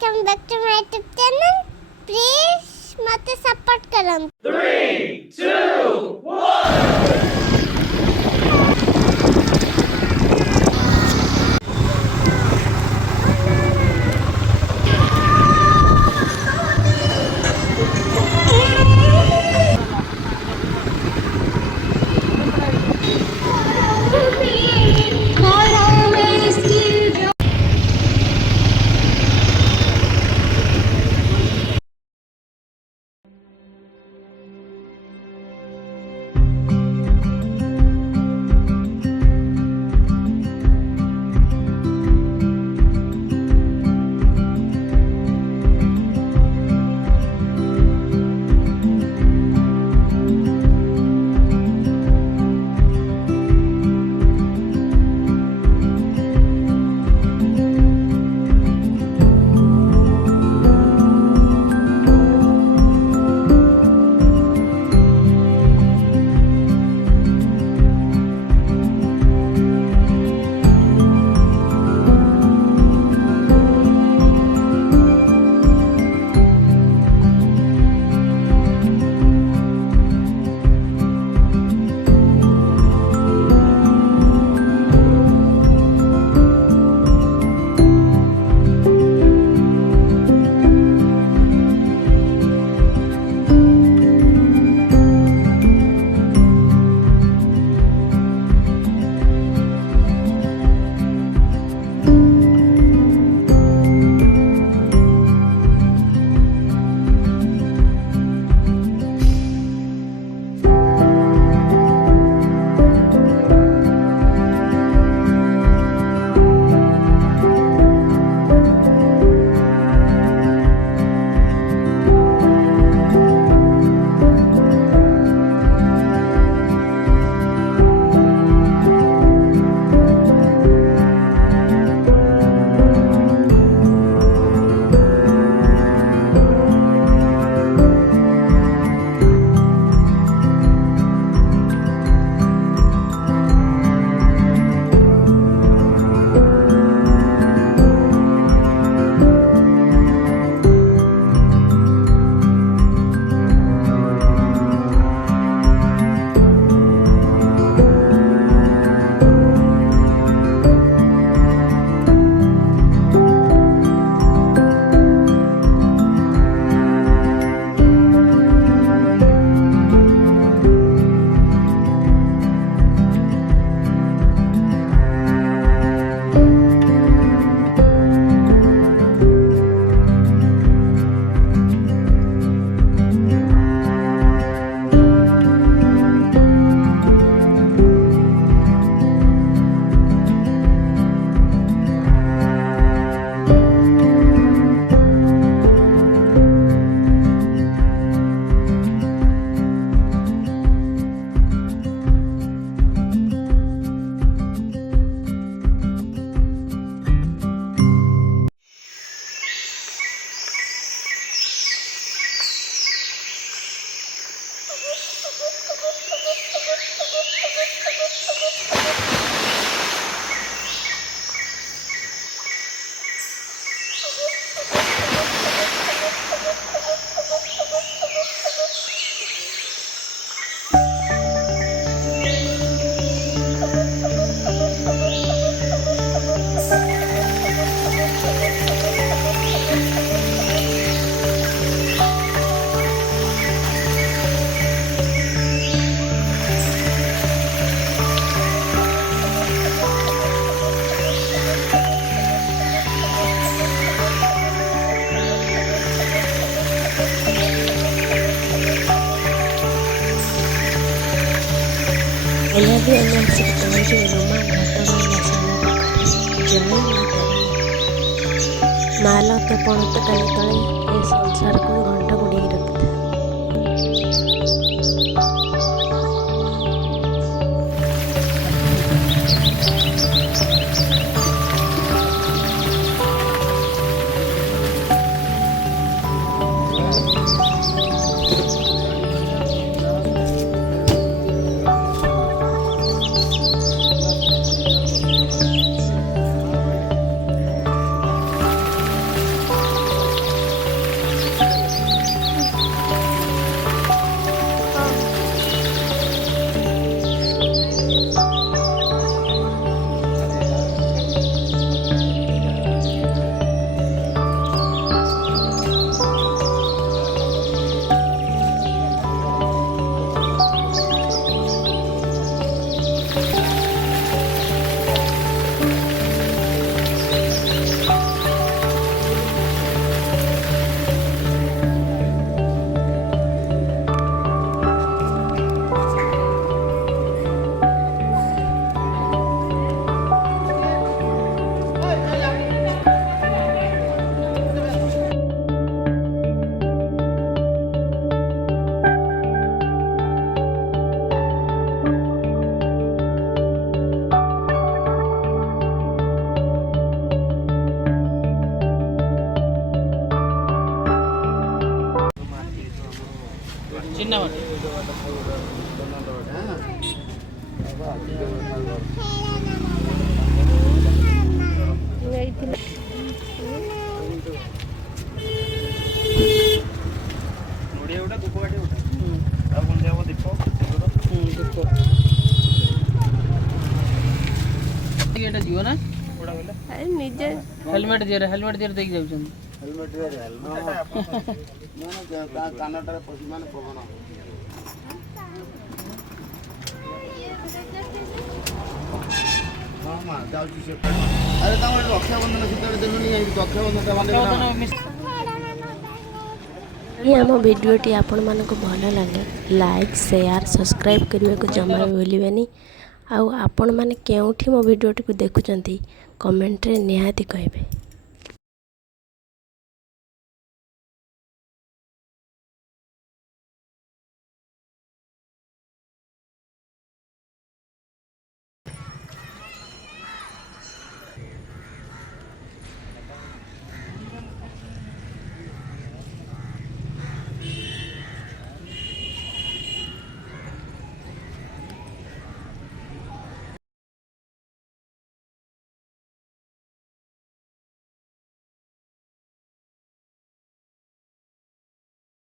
welcome back to my YouTube channel. Please mate support karan. 3, 2, 1. I love you and I'm sick of you in rumah Ghatagoan vasini Jangan Tarini Malah ke ponot kali kali ये संसार को घंटा मुड़ी रखता है एटा जीव ना अरे निजे हेलमेट दिए देख जाउछन हेलमेट कानटारे पशु माने पवन हाँ माँ जाऊँगी से अरे तम रक्षाबंधन सीते देलुनी रक्षाबंधन बांधे ये आम भिडियोटी आपण मानक भल लगे लाइक शेयर सब्सक्राइब करने को जमा भी भूलिबेनी आउ आपण माने केउठी मो भिडियोटी को देखुचंती कमेंट रे निहाती कहबे।